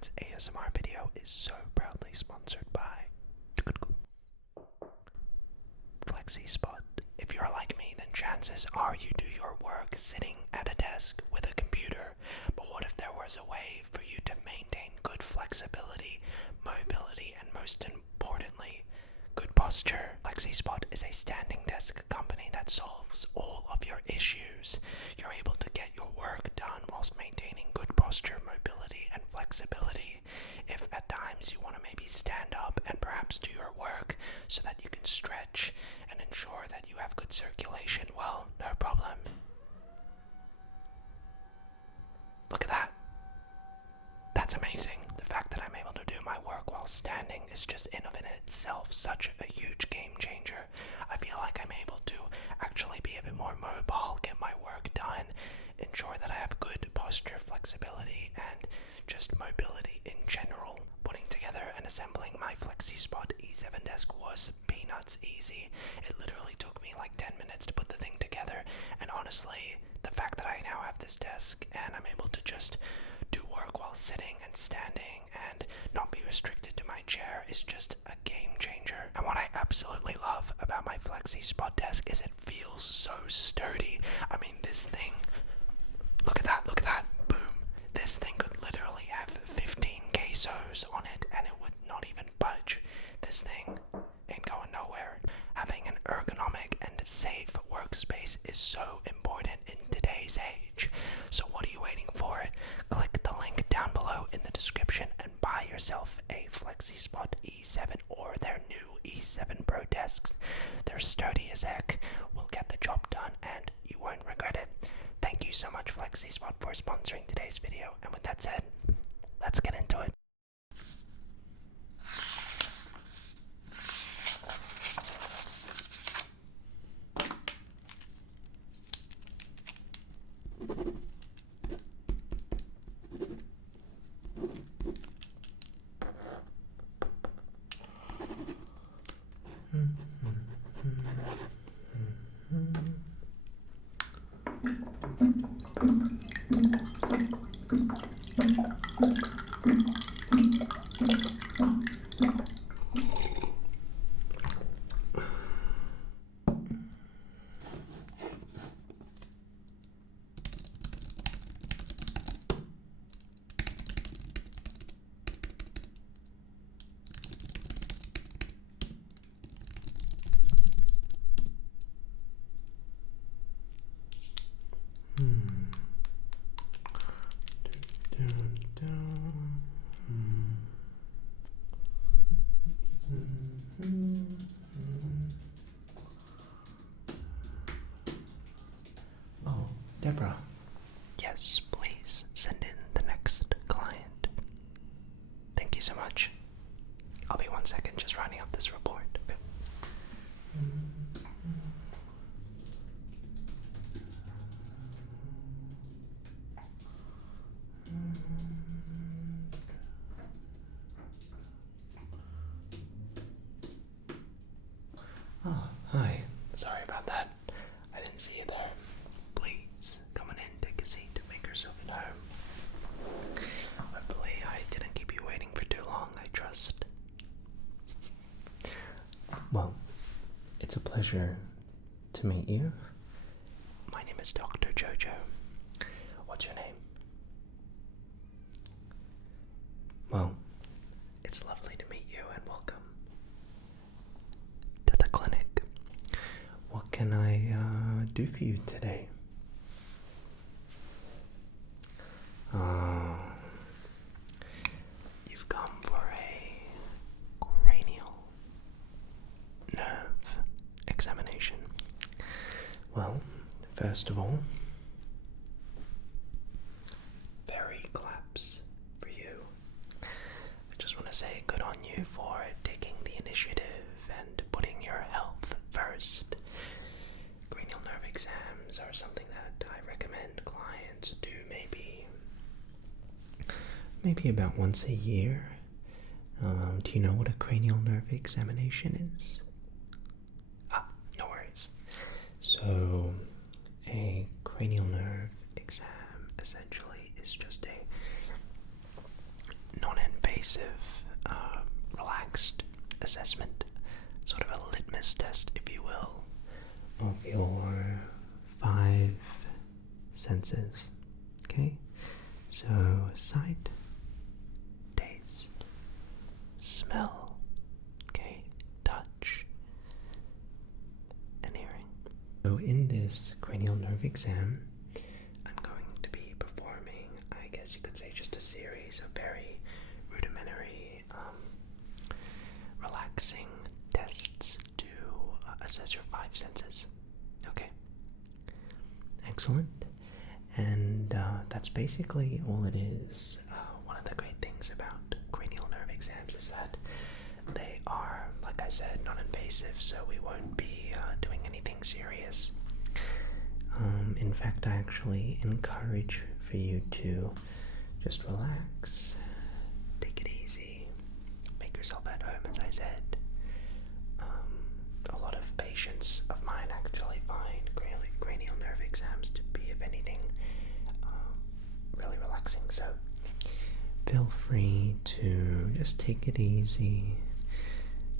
Tonight's ASMR video is so proudly sponsored by FlexiSpot. If you're like me, then chances are you do your work sitting at a desk with a computer. But what if there was a way for you to maintain good flexibility, mobility, and most importantly, good posture? FlexiSpot is a standing desk company that solves all of your issues. You're able to get your work done whilst maintaining good posture, mobility, and flexibility. If at times you want to maybe stand up and perhaps do your work so that you can stretch and ensure that you have good circulation, well, no problem. Look at that. That's amazing. The fact that I'm able to do my work while standing is just in of itself such a huge game changer. I feel like I'm able to actually be a bit more mobile, get my work done, ensure that I have good posture, flexibility, and just mobility in general. Putting together and assembling my FlexiSpot E7 desk was peanuts easy. It literally took me like 10 minutes to put the thing together, and honestly, the fact that I now have this desk and I'm able to just do work while sitting and standing and not be restricted to my chair is just a game changer. And what I absolutely love about my FlexiSpot desk is it feels so sturdy. I mean, this thing, look at that, boom. This thing could literally have 15 quesos on it and it would not even budge. This thing ain't going nowhere. Having an ergonomic and safe workspace is so important in today's age. So what are you waiting for? Click the link down below in the description and buy yourself a FlexiSpot E7 or their new E7 Pro desks. They're sturdy as heck, will get the job done and you won't regret it. Thank you so much FlexiSpot for sponsoring today's video, and with that said, let's get into it. Oh, Deborah. Yes, please send in the next client. Thank you so much. I'll be 1 second, just writing up this report. Okay. Oh, hi. Sorry about that. I didn't see you there. Please, come on in, take a seat, make yourself at home. Hopefully I didn't keep you waiting for too long, I trust. Well, it's a pleasure to meet you. My name is Dr. Jojo. What's your name? Well, it's lovely to meet you and welcome to the clinic. What can I do for you today? You've come for a cranial nerve examination. Well, first of all, very claps for you. I just want to say good on you for taking the initiative and putting your health first. Cranial nerve exams are something that I recommend clients do maybe about once a year. Do you know what a cranial nerve examination is? No worries. So, a cranial nerve exam essentially is just a non-invasive, relaxed assessment, sort of a litmus test, if you will, of your 5 senses. Okay? So, sight, taste, smell, okay, touch, and hearing. So in this cranial nerve exam, I'm going to be performing, I guess you could say, just a series of very rudimentary, relaxing tests to assess your 5 senses. Okay? Excellent. And that's basically all it is. One of the great things about cranial nerve exams is that they are, like I said, non-invasive, so we won't be doing anything serious. In fact, I actually encourage for you to just relax, take it easy, make yourself at home, as I said. A lot of patients of mine actually find cranial nerve exams to be, if anything, really relaxing, so feel free to just take it easy.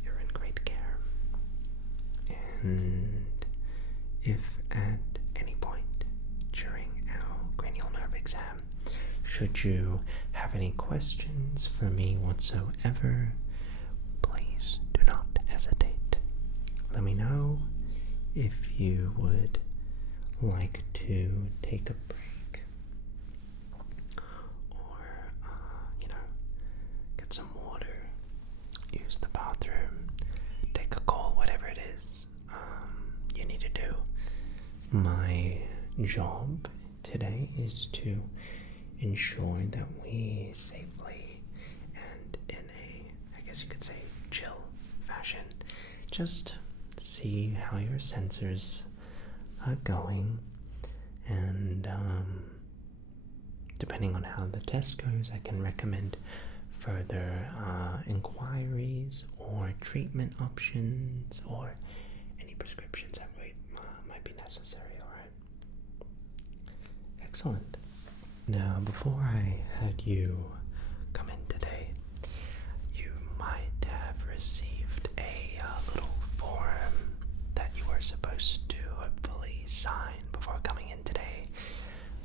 You're in great care. And if at any point during our cranial nerve exam, should you have any questions for me whatsoever, please do not hesitate. Let me know if you would like to take a break, or get some water, use the bathroom, take a call, whatever it is you need to do. My job today is to ensure that we safely and in a, I guess you could say, chill fashion, just see how your sensors are going, and depending on how the test goes, I can recommend further inquiries or treatment options or any prescriptions that might be necessary. Alright? Excellent. Now, before I had you come in today, you might have received a little form that you were supposed to hopefully sign before coming in today.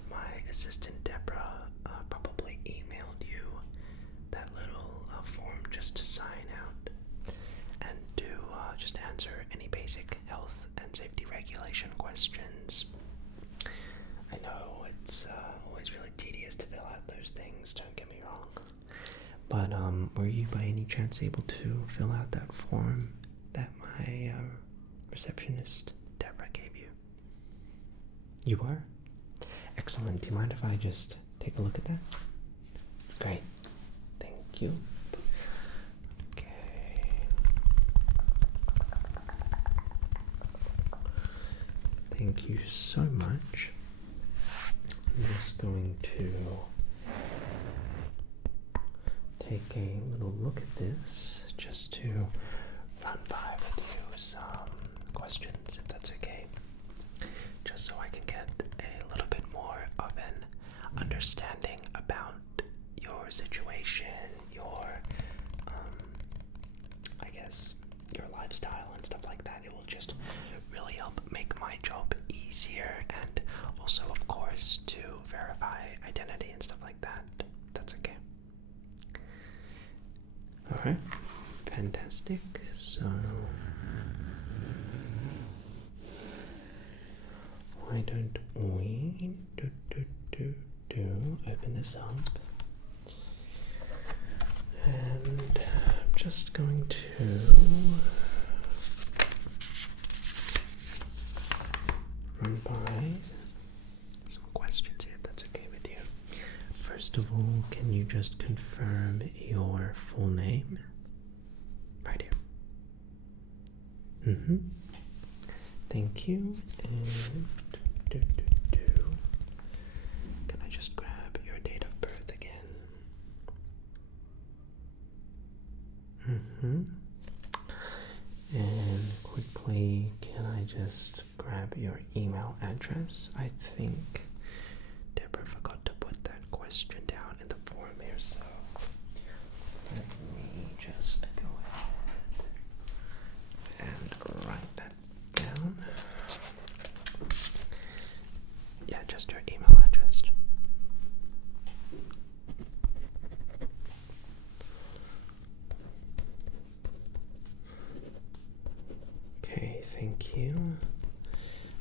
My assistant Deborah probably emailed you that little form just to sign out and to just answer any basic health and safety regulation questions. I know it's always really tedious to fill out those things, don't get me wrong. But were you by any chance able to fill out that form that my receptionist Deborah gave you? You were? Excellent. Do you mind if I just take a look at that? Great. Thank you. Okay. Thank you so much. I'm just going to take a little look at this just to run by with you some questions, if that's okay. Just so I can get a little bit more of an understanding about your situation, your, I guess, your lifestyle and stuff like that. It will just really help make my job easier, and also, of course, to verify identity and stuff like that. That's okay. Alright, fantastic. So, why don't we open this up, and I'm just going to run by some questions here, if that's okay with you. First of all, can you just confirm your full name? Right here. Thank you. And can I just grab your date of birth again? And quickly, can I just grab your email address? I think Deborah forgot to put that question down in the form here, so thank you.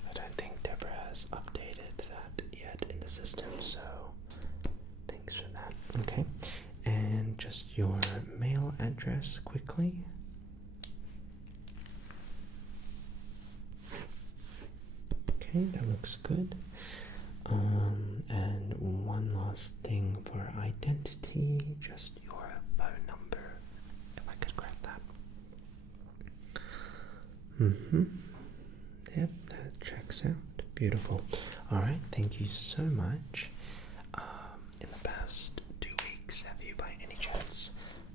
I don't think Deborah has updated that yet in the system, so thanks for that. Okay, and just your mail address quickly. Okay, that looks good. And one last thing for identity, just your phone number, if I could grab that. Yep, that checks out. Beautiful. Alright, thank you so much. In the past 2 weeks, have you by any chance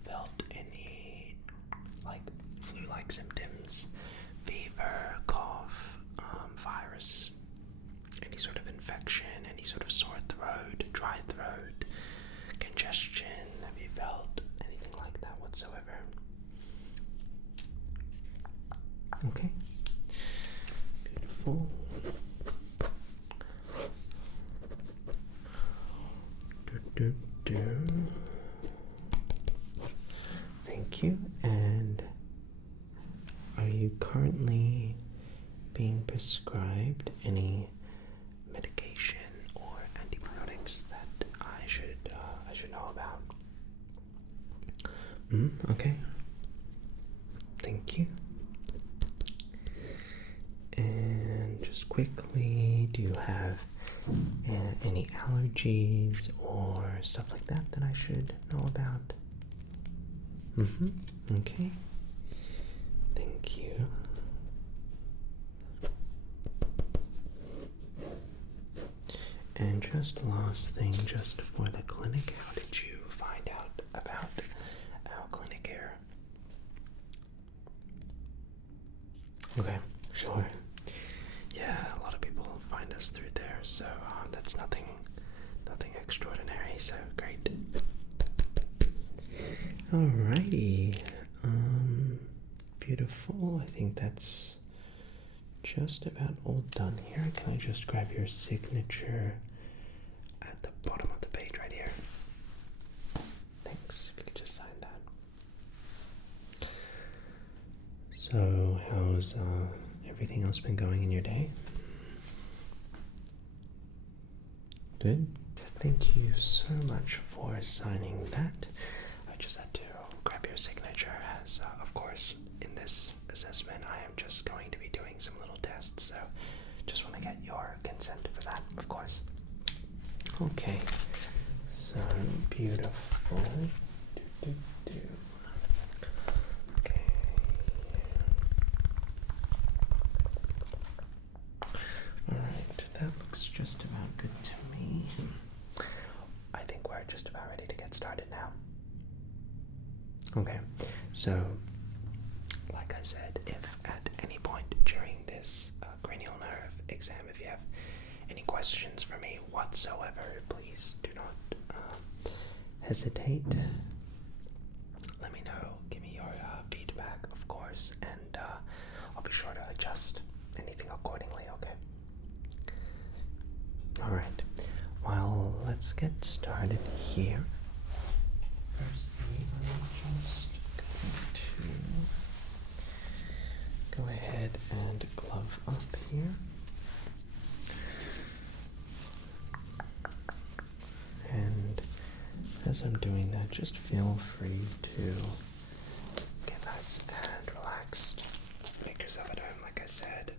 felt any flu-like symptoms? Fever, cough, virus, any sort of infection, any sort of sore throat, dry throat, congestion? Have you felt anything like that whatsoever? Okay. Beautiful. Thank you. And are you currently being prescribed any medication or antibiotics that I should know about? Okay. Thank you. And just quickly, do you have any allergies or stuff like that that I should know about? Okay. Thank you. And just last thing, just for the clinic, how did you find out about our clinic here? Okay, sure. Yeah, a lot of people find us through there, so that's nothing extraordinary, so great. Alrighty, beautiful. I think that's just about all done here. Can I just grab your signature at the bottom of the page right here? Thanks, if you could just sign that. So, how's everything else been going in your day? Good. Thank you so much for signing that. I just had to grab your signature as, of course, in this assessment I am just going to be doing some little tests, so just want to get your consent for that, of course. Okay, so beautiful. Okay. Alright, that looks just about good to me. I think we're just about ready to get started now. Okay, so like I said, if at any point during this cranial nerve exam, if you have any questions for me whatsoever, please do not hesitate. Let me know, give me your feedback, of course, and I'll be sure to adjust anything accordingly, okay? Alright, well, let's get started here. Firstly, I'm just going to go ahead and glove up here. And as I'm doing that, just feel free to get nice and relaxed. Make yourself at home, like I said.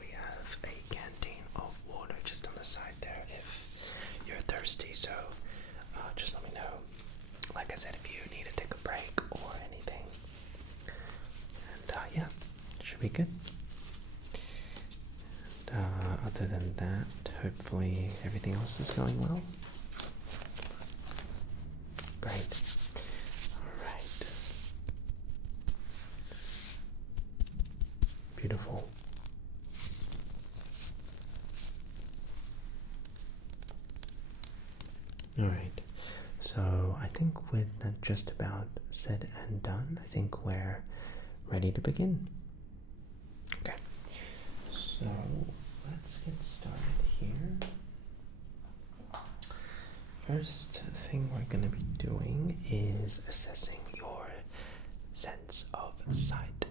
We have a canteen of water just on the side there if you're thirsty, so just let me know. Like I said, if you need to take a break or anything. And yeah, should be good. And other than that, hopefully everything else is going well. Great. Alright. Beautiful. Alright, so I think with that just about said and done, I think we're ready to begin. Okay, so let's get started here. First thing we're going to be doing is assessing your sense of sight.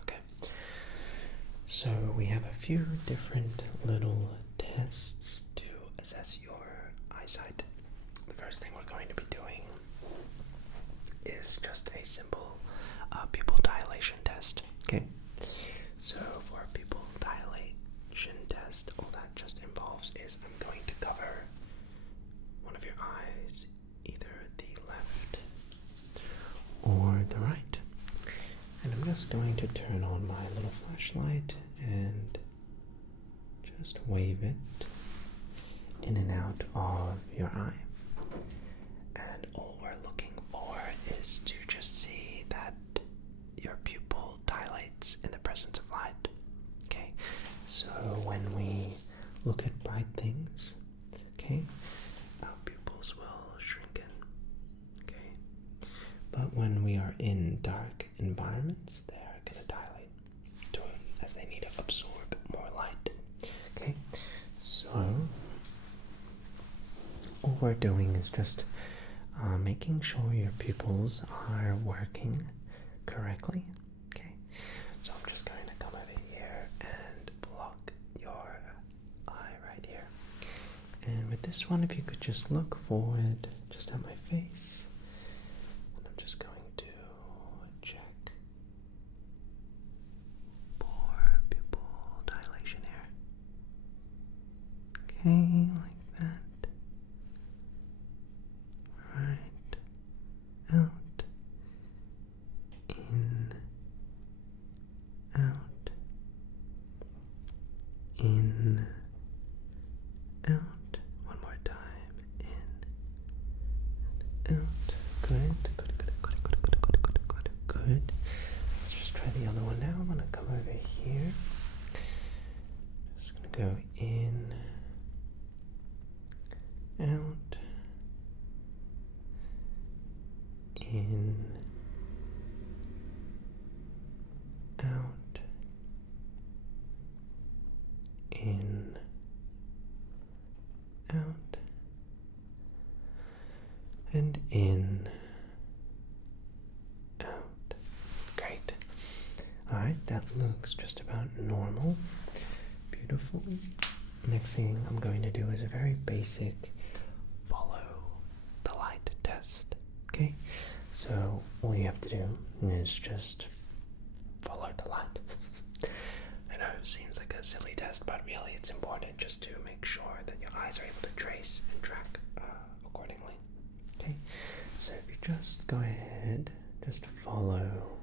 Okay, So we have a few different little tests to assess your eyesight. The first thing we're going to be doing is just a simple pupil dilation test. Okay, so for a pupil dilation test, all that just involves is I'm going to cover one of your eyes, either the left or the right, and I'm just going to turn on my little flashlight and just wave it in and out of your eye. And all we're looking for is to just see that your pupil dilates in the presence of light. Okay, so when we look at bright things, okay, our pupils will shrink in. Okay, but when we are in dark environments, they're going to dilate as they need to absorb more light. Okay, so all we're doing is just making sure your pupils are working correctly. Okay, so I'm just going to come over here and block your eye right here. And with this one, if you could just look forward just at my face, and I'm just going to check for pupil dilation here. Okay, like that. Right, out, in, out, in, out. One more time, in, out. Good, good, good, good, good, good, good, good, good, good. Let's just try the other one now. I'm gonna come over here. Just gonna go in, out, in, out, in, out, and in, out. Great. Alright, that looks just about normal. Beautiful. Next thing I'm going to do is a very basic follow the light test. Okay? So all you have to do is just follow the light. I know it seems like a silly test, but really it's important just to make sure that your eyes are able to trace and track accordingly. Okay, so if you just go ahead, just follow.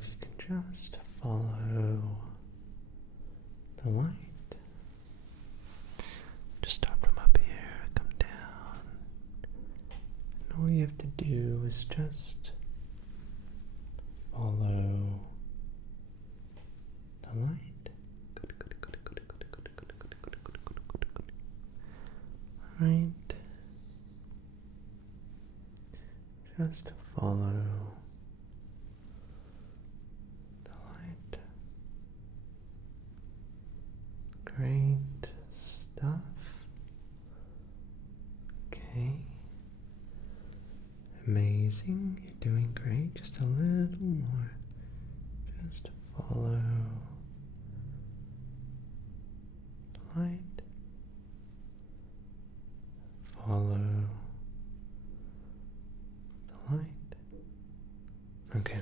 You can just follow the light. Just start from up here, come down. And all you have to do is just follow the light. Good, good, good, good, good, good, good, good, good, good, good, good, good, good. Alright. Just follow the light. Great stuff. Okay. Amazing. You're doing great. Just a little more. Just follow the light. Follow the light. Okay.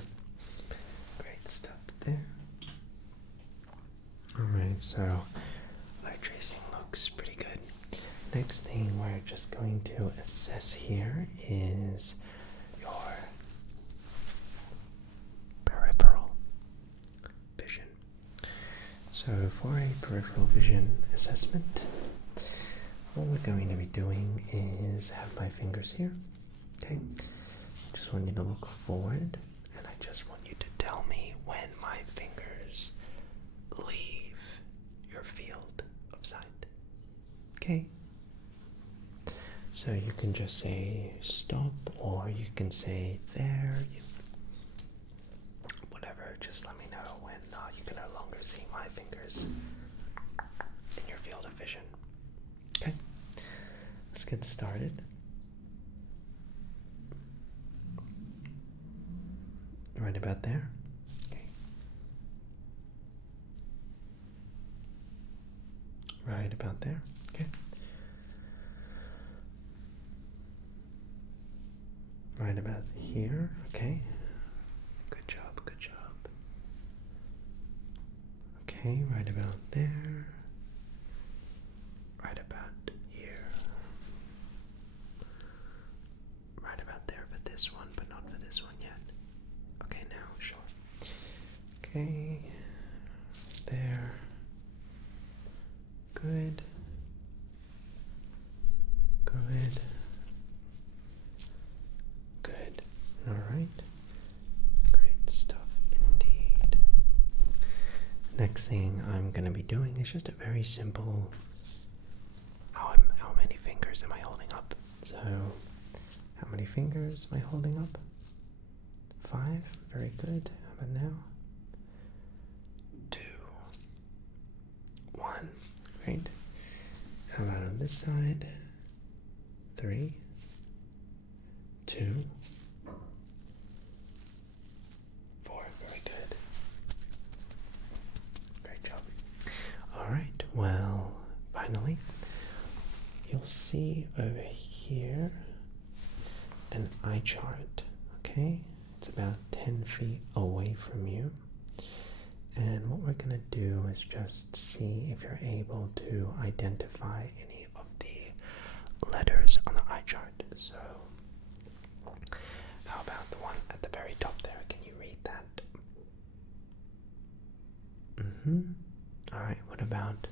Great stuff there. Alright, so eye tracing looks pretty good. Next thing we're just going to assess here is your peripheral vision. So for a peripheral vision assessment, what we're going to be doing is have my fingers here. Okay, I just want you to look forward, and I just want you to tell me when my fingers leave your field of sight. Okay, so you can just say stop, or you can say there, whatever. Just let me know when you can no longer see my fingers in your field of vision. Okay, let's get started. Right about there. Okay. Right about there. Okay. Right about here. Okay. Good job, good job. Okay, right about there. Right about here. Right about there for this one, but not for this one yet. Okay, now, sure. Okay. There. Good. Good. Good. All right. Great stuff indeed. Next thing I'm going to be doing is just a very simple how many fingers am I holding up? So, how many fingers am I holding up? 5. Very good. How about now? 2. 1. Great. How about on this side? 3. 2. 4. Very good. Great job. Alright, well, finally, you'll see over here an eye chart, okay? It's about 10 feet away from you. And what we're going to do is just see if you're able to identify any of the letters on the eye chart. So, how about the one at the very top there? Can you read that? Alright, what about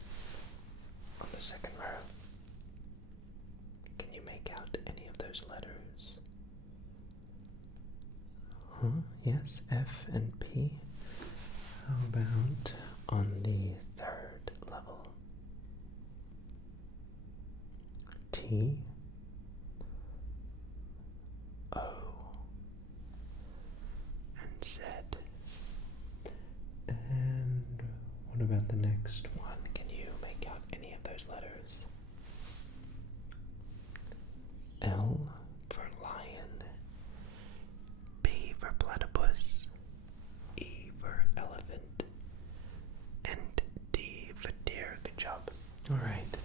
on the second row? Can you make out any of those letters? Yes, F and P. How about on the third level? T, O, and Z. And what about the next one? Can you make out any of those letters? L for lion, B for platypus, E for elephant, and D for deer. Good job. Alright,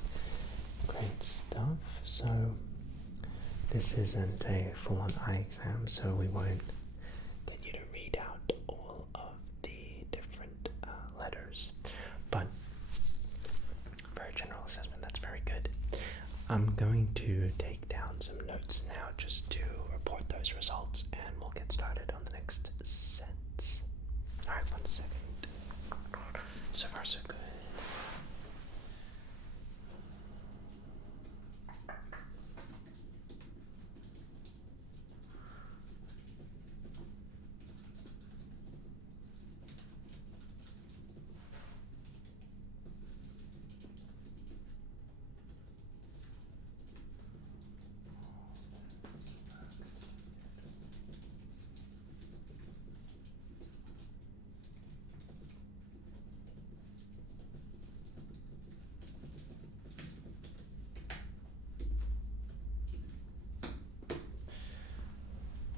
great stuff. So, this isn't a full-on eye exam, so we won't get you to read out all of the different letters. But, for a general assessment, that's very good. I'm going to take down some notes now just to report those results, and we'll get started on the next sets. Alright, 1 second. So far, so good.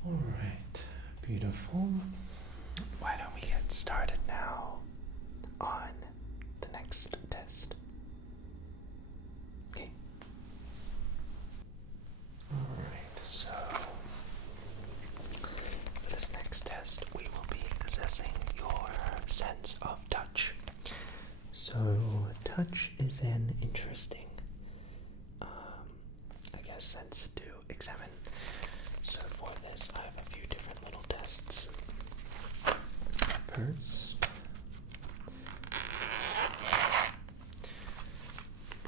Alright, beautiful. Why don't we get started now on the next test? Okay. Alright, so for this next test, we will be assessing your sense of touch. So, touch is an interesting, sense to examine. So for this, I have a few different little tests. First,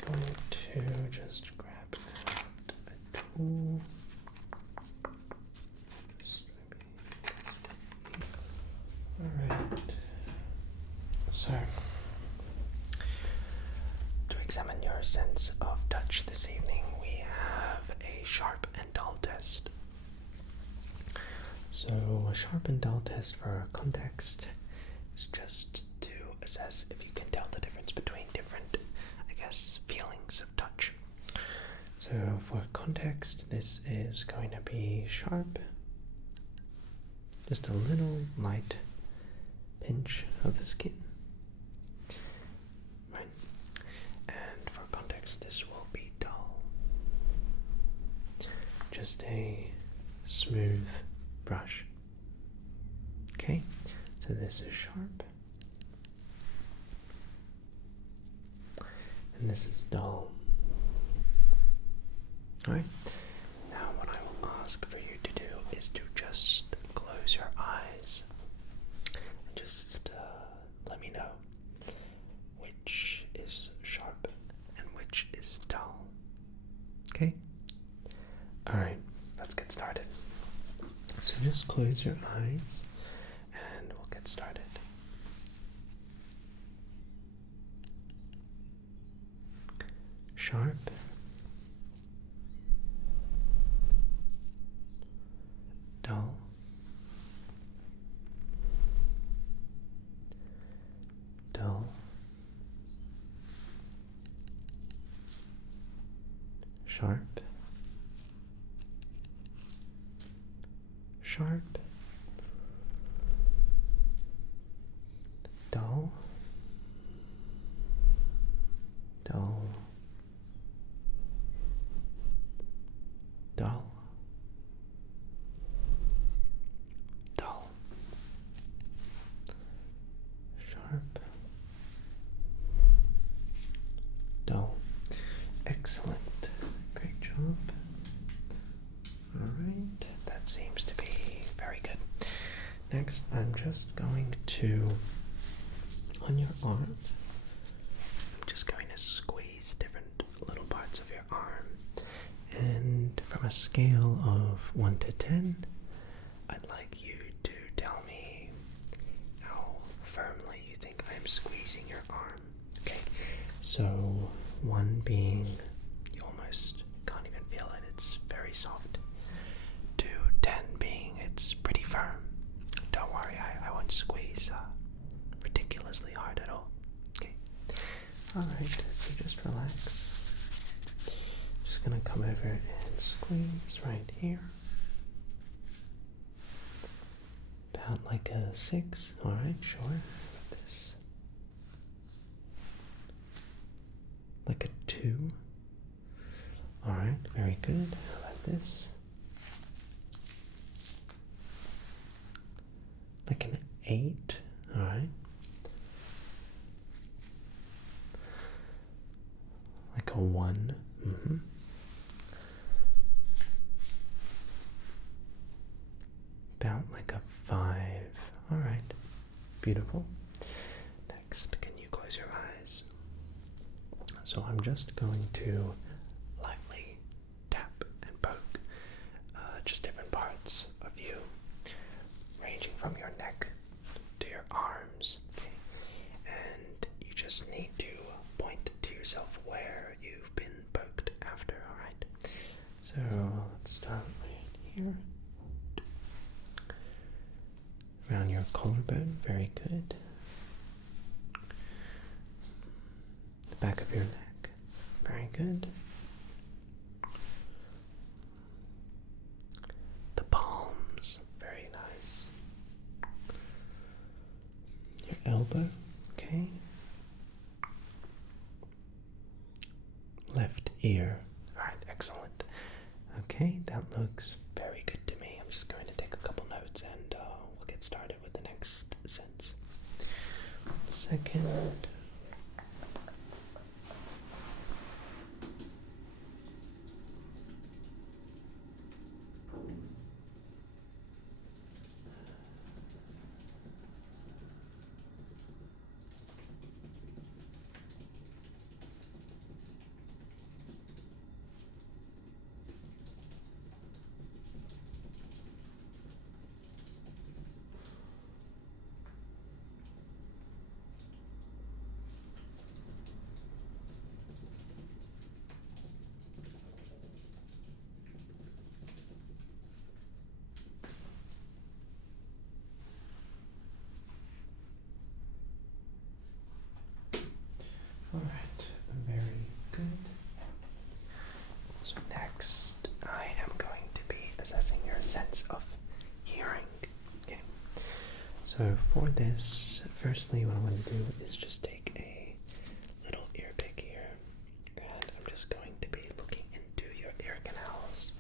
going to just grab out a tool. Alright. So, to examine your sense of touch this evening, we have a sharp and dull test. So, a sharp and dull test for context is just to assess if you can tell the difference between different, feelings of touch. So, for context, this is going to be sharp, just a little light pinch of the skin. Right. And for just a smooth brush. Okay, so this is sharp, and this is dull. Alright, now what I will ask for you to do is to just close your eyes and just let me know which is sharp and which is dull. Okay? Alright, let's get started. So just close your eyes and we'll get started. Sharp, dull, dull, sharp, sharp, dull, dull, dull, dull, sharp, dull. Excellent. Great job. Alright, that seems to be very good. Next, I'm just going to, on your arm, I'm just going to squeeze different little parts of your arm. And from a scale of 1 to 10, I'd like you to tell me how firmly you think I'm squeezing your arm. Okay, so 1 being you almost can't even feel it, it's very soft. 2, 10 being it's pretty firm. Don't worry, I won't squeeze ridiculously hard at all. Okay. Alright, so just relax. Just gonna come over and squeeze right here. About like a 6. Alright, sure. This. Like a 2. Alright, very good. How about this? Like an 8. Alright. Like a 1. About like a 5. Alright. Beautiful. Next, can you close your eyes? So I'm just going to lightly tap and poke just different parts of you, ranging from your neck to your arms. Okay? And you just need to point to yourself where you've been poked after, alright? So let's start right here. Around your collarbone, very good. The back of your neck, very good. The palms, very nice. Your elbow, okay. Left ear, alright, excellent. Okay, that looks very good to me. I'm just going to take a couple notes and we'll get started with the next sense. Second. Alright, very good. So next, I am going to be assessing your sense of hearing. Okay. So for this, firstly what I want to do is just take a little ear pick here, and I'm just going to be looking into your ear canals,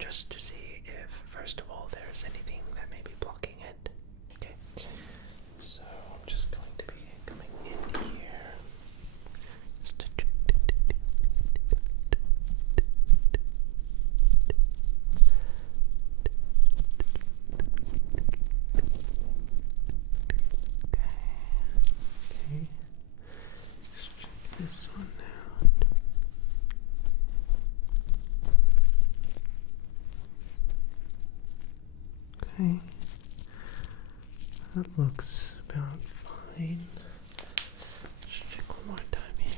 just just to see if, first of all, there's anything that may be blocking it. Okay, so I'm just going to be coming in here just to check. Okay, let's check this one out. Okay, that looks about fine. Let's check one more time here.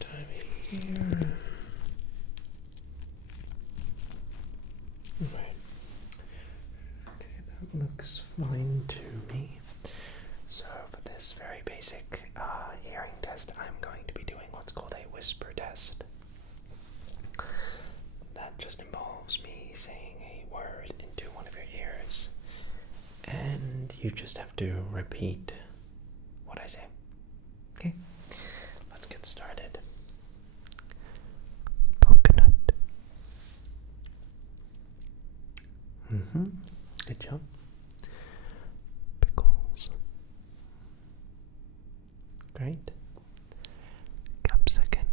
Time here. Right. Okay, that looks fine to me. So for this very basic hearing test, I'm going to be doing what's called a whisper test. That just involves me saying a word into one of your ears, and you just have to repeat what I say. Okay, let's get started. Coconut. Good job. Pickles. Great. Capsicum.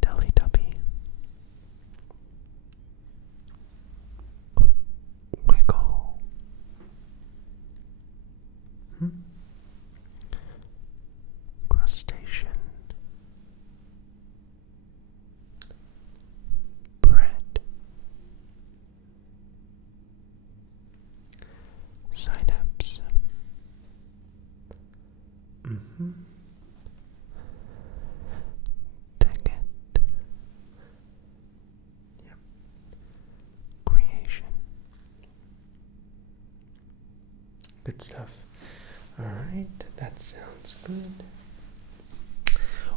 Teletubby. Wiggle. Crustacean. Bread. Synapse. Ticket. Yep. Creation. Good stuff. Alright, that sounds good.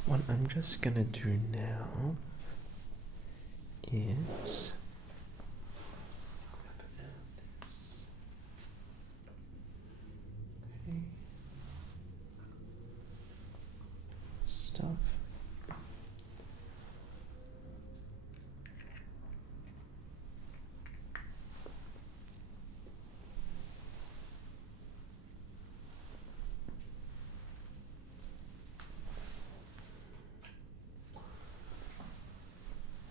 What I'm just gonna do now is stuff.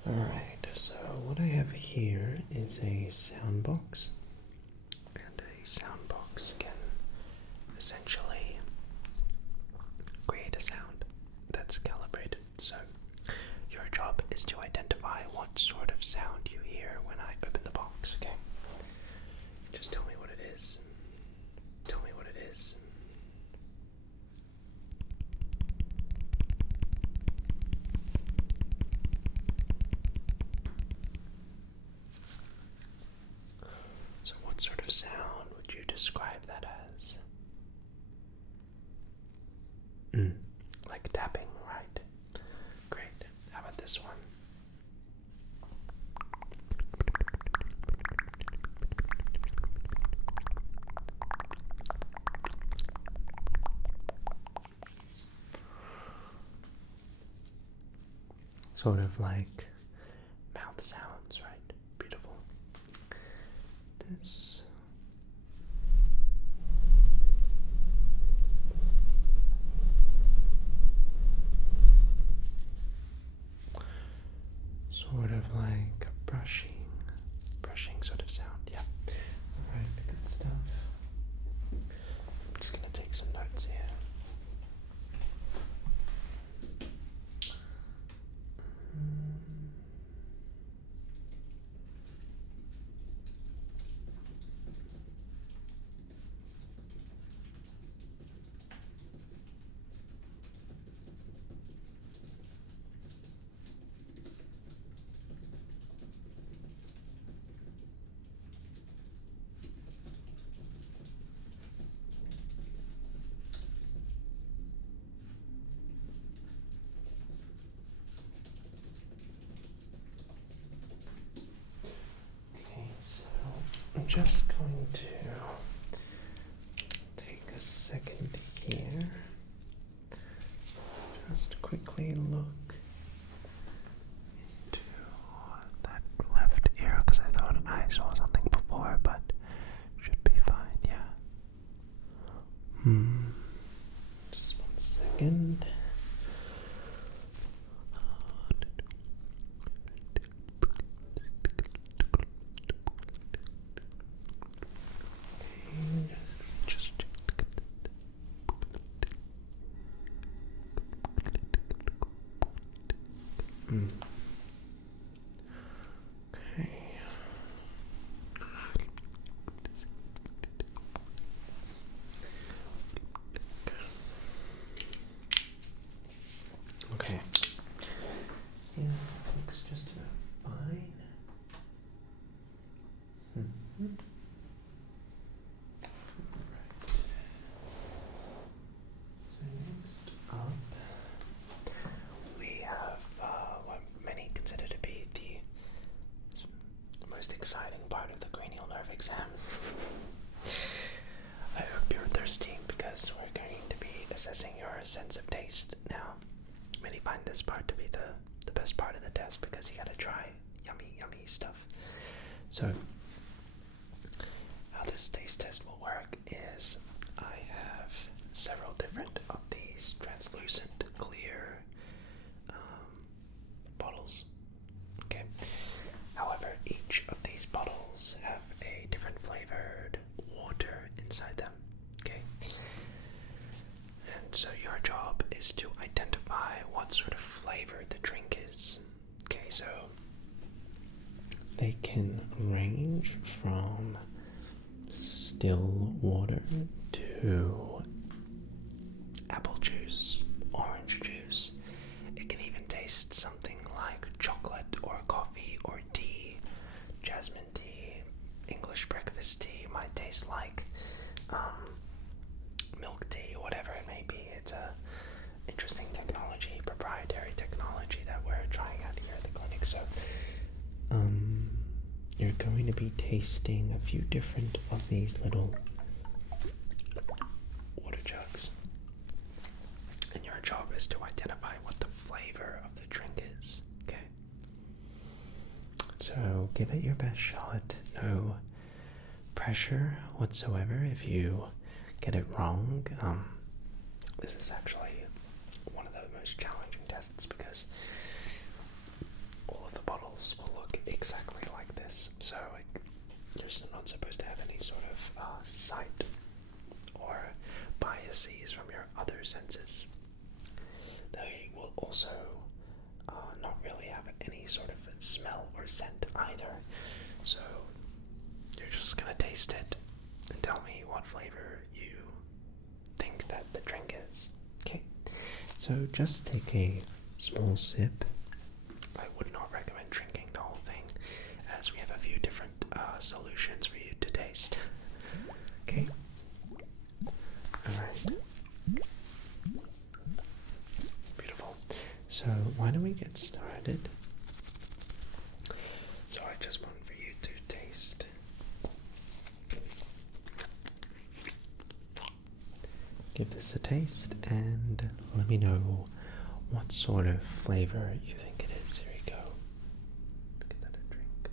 Alright, so what I have here is a sound box, and a sound box can essentially create a sound that's calibrated. So your job is to identify what sort of sound you hear when I open the box, okay? Just tell me what it is. Tell me what it is. So what sort of sound would you describe that as? Like tapping, right? Great. How about this one? Sort of like mouth sounds, right? Beautiful. This. Sort of like a brushing sort of sound, yeah. Alright, good stuff. I'm just gonna take some notes here. I'm just going to take a second here. Just quickly look into that left ear because I thought I saw something before, but should be fine, yeah. Just 1 second. Okay. Yeah, looks just about fine. Right. So next up, we have what many consider to be the most exciting part of the cranial nerve exam. I hope you're thirsty because we're going to be assessing your sense of taste. Now, many find this part to be the best part of the test because you gotta try yummy stuff. So, how this taste test will work is I have several different of these translucent, clear bottles. Okay. However, each of these bottles have a different flavored water inside them. Okay. And so your job is to identify what sort of flavor the drink is. Okay, so they can range from still water to apple juice, orange juice. It can even taste something like chocolate or coffee or tea, jasmine tea, English breakfast tea. Might taste like milk tea, whatever it may be. It's a interesting technology, proprietary technology that we're trying out here at the clinic. So you're going to be tasting a few different of these little water jugs, and your job is to identify what the flavor of the drink is. Okay, so give it your best shot. No pressure whatsoever if you get it wrong. This is actually one of the most challenging tests because all of the bottles will look exactly like this, so you're not supposed to have any sort of sight or biases from your other senses. They will also not really have any sort of smell or scent either, so you're just gonna taste it and tell me what flavor you think that the drink is. Okay, so just take a small sip. I would not recommend drinking the whole thing as we have a few different solutions for you to taste. Okay? Alright. Beautiful. So why don't we get started? So I just want for you to taste. Give this a taste and let me know what sort of flavor you think it is. Here you go. Give that a drink.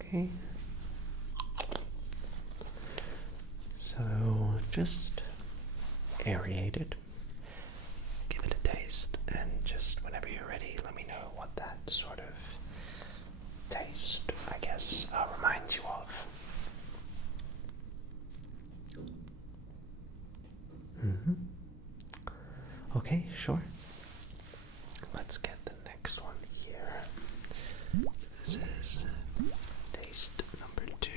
Okay. So just aerate it. Give it a taste, and just whenever you're ready, let me know what that sort of taste, I guess, reminds you of. Okay, sure. Let's get the next one here. So this is taste number 2.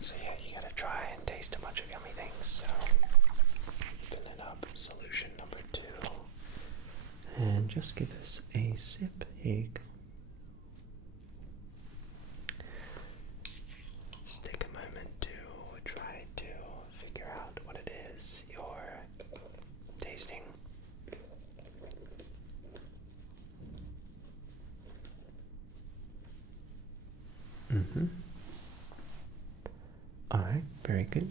So yeah, you gotta try and taste a bunch of yummy things. So open it up, solution number 2. And just give this a sip. Here you go. Just take a moment to try to figure out what it is you're tasting. Alright, very good.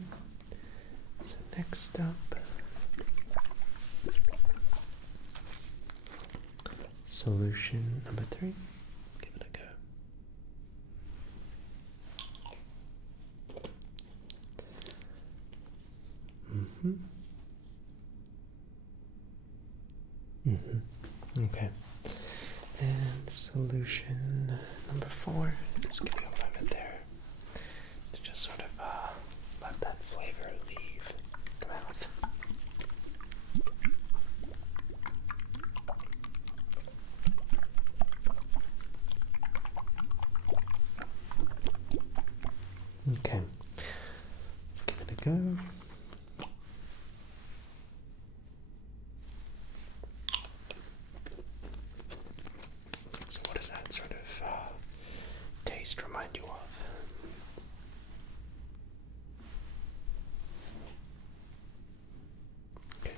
So next up, solution number 3. Give it a go. Okay. And solution number 4. Just give you a moment there to just sort of let that flavor leave the mouth. Okay. Let's give it a go. So what does that sort of taste remind you of? Okay.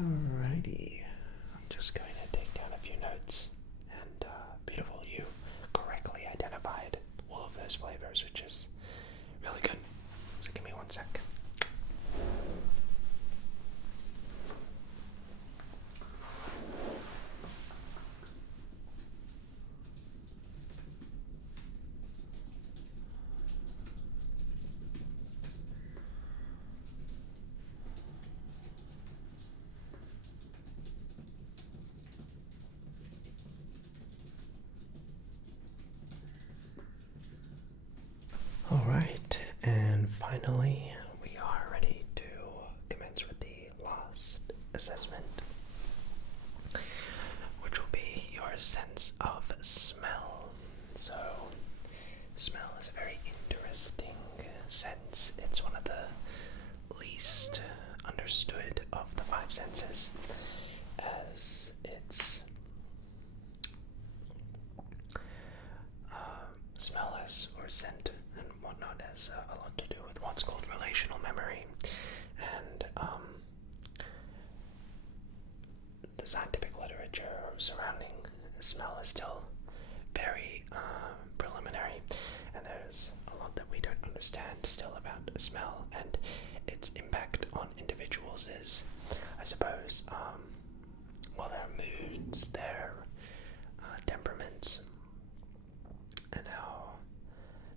Alrighty. I'm just going to take down a few notes, and beautiful, you correctly identified all of those flavors, which is really good. So give me 1 sec. Alright, and finally we are ready to commence with the last assessment, which will be your sense of smell. So, smell is a very interesting sense. It's one of the least understood of the 5 senses, as it's smell as, or scent and whatnot, has a lot to do with what's called relational memory, and the scientific literature surrounding smell is still very preliminary, and there's a lot that we don't understand still about smell and its impact on individuals is, I suppose, well, their moods, their temperaments, and how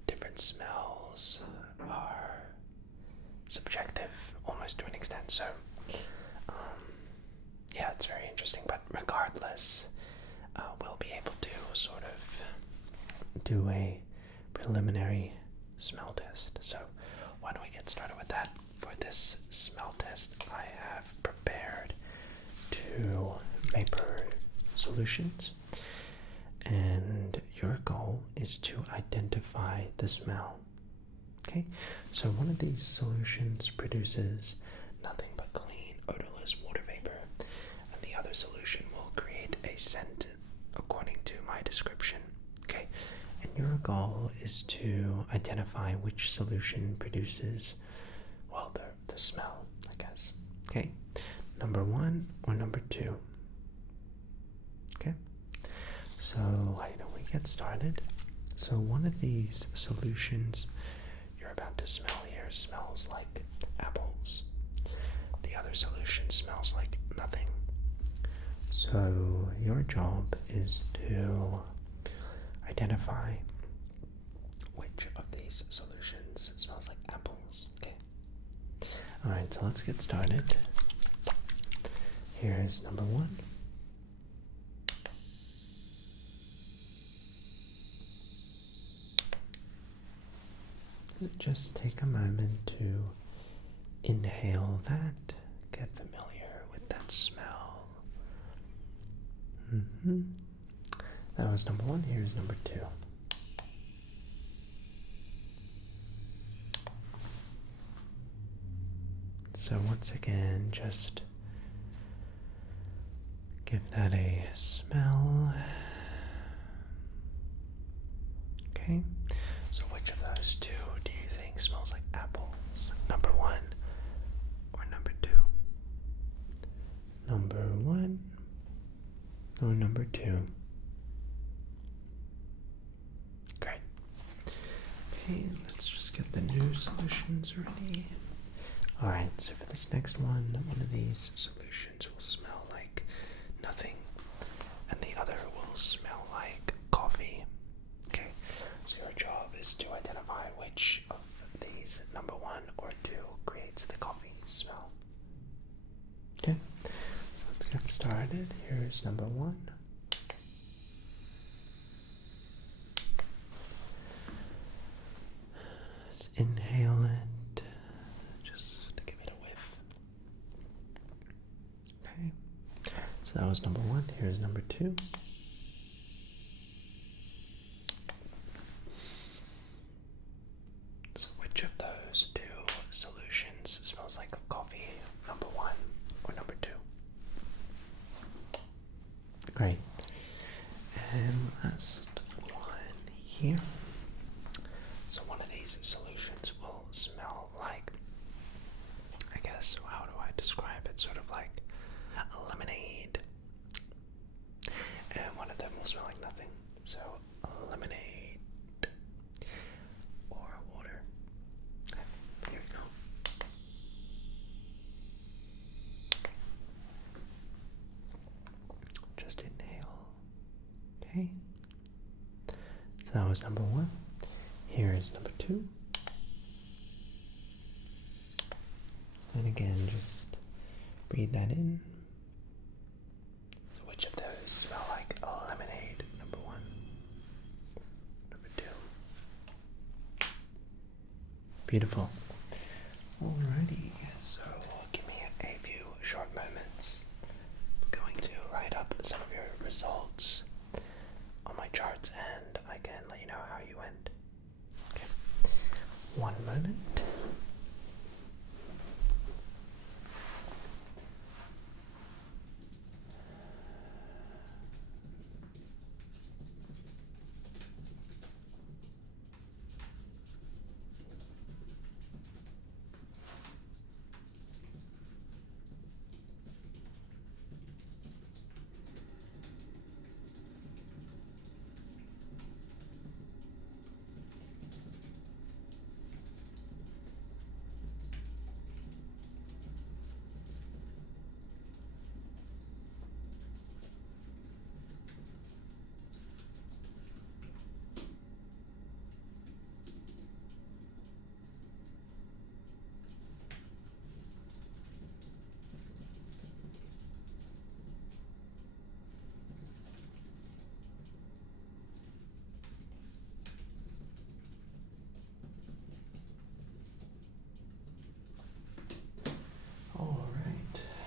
different smells are subjective almost to an extent. So yeah, it's very interesting, but regardless, we'll be able to sort of do a preliminary smell test. So why don't we get started with that? For this smell test, I have prepared 2 vapor solutions, and your goal is to identify the smell. Okay, so one of these solutions produces nothing but clean, odorless water vapor, and the other solution will create a scent according to my description. Okay, and your goal is to identify which solution produces, well, the smell, I guess. Okay, number 1 or number 2. Okay, so why don't we get started? So one of these solutions you're about to smell here smells like apples. The other solution smells like nothing. So your job is to identify which of these solutions smells like apples. Okay. Alright, so let's get started. Here's number 1. Just take a moment to inhale that, get familiar with that smell. That was number 1. Here's number 2. So once again, just give that a smell. Okay, so which of those 2 do you think smells like apples? Number 1 or number 2? Number 1 or number 2? Great. Okay, let's just get the new solutions ready. Alright, so for this next one of these solutions will smell like nothing, and the other will smell like coffee. Okay, so your job is to identify which of these, number 1 or 2, creates the coffee smell. Okay, let's get started. Here's number 1. Just inhale it, just to give it a whiff. Okay, so that was number 1. Here's number 2. So which of those 2 solutions smells like coffee, number 1 or number 2? Great. And last one here. So one of these solutions will smell like, I guess, how do I describe it? Sort of like a lemonade. And one of them will smell like nothing. So lemonade or water. Here we go. Just inhale. Okay. So that was number 1. Here is number 2. And again, just breathe that in. So which of those smell like a lemonade? Number 1. Number 2. Beautiful. Alrighty, so give me a few short moments. I'm going to write up some of your results on my charts and I can let you know how you went. Okay. One moment.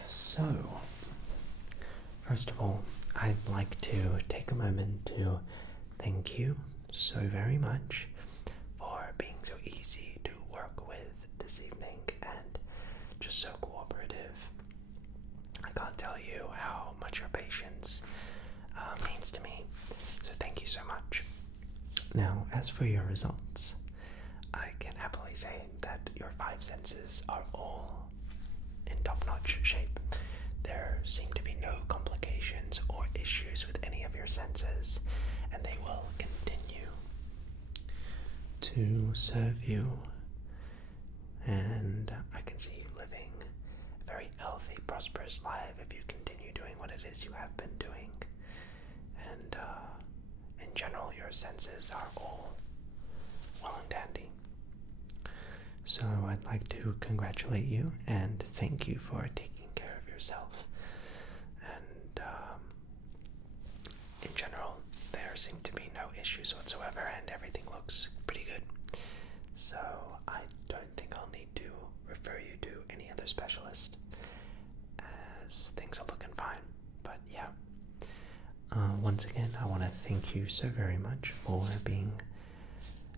So, first of all, I'd like to take a moment to thank you so very much for being so easy to work with this evening and just so cooperative. I can't tell you how much your patience means to me, so thank you so much. Now, as for your results, I can happily say that your 5 senses are all in top-notch shape. There seem to be no complications or issues with any of your senses, and they will continue to serve you. And I can see you living a very healthy, prosperous life if you continue doing what it is you have been doing. And in general, your senses are all well and dandy. So I'd like to congratulate you and thank you for taking care of yourself. And in general, there seem to be no issues whatsoever and everything looks pretty good. So I don't think I'll need to refer you to any other specialist, as things are looking fine. But yeah, once again, I want to thank you so very much for being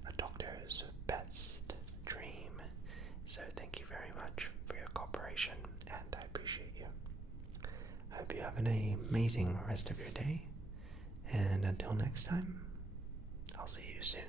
a doctor's best dream. So thank you very much for your cooperation, and I appreciate you. I hope you have an amazing rest of your day, and until next time, I'll see you soon.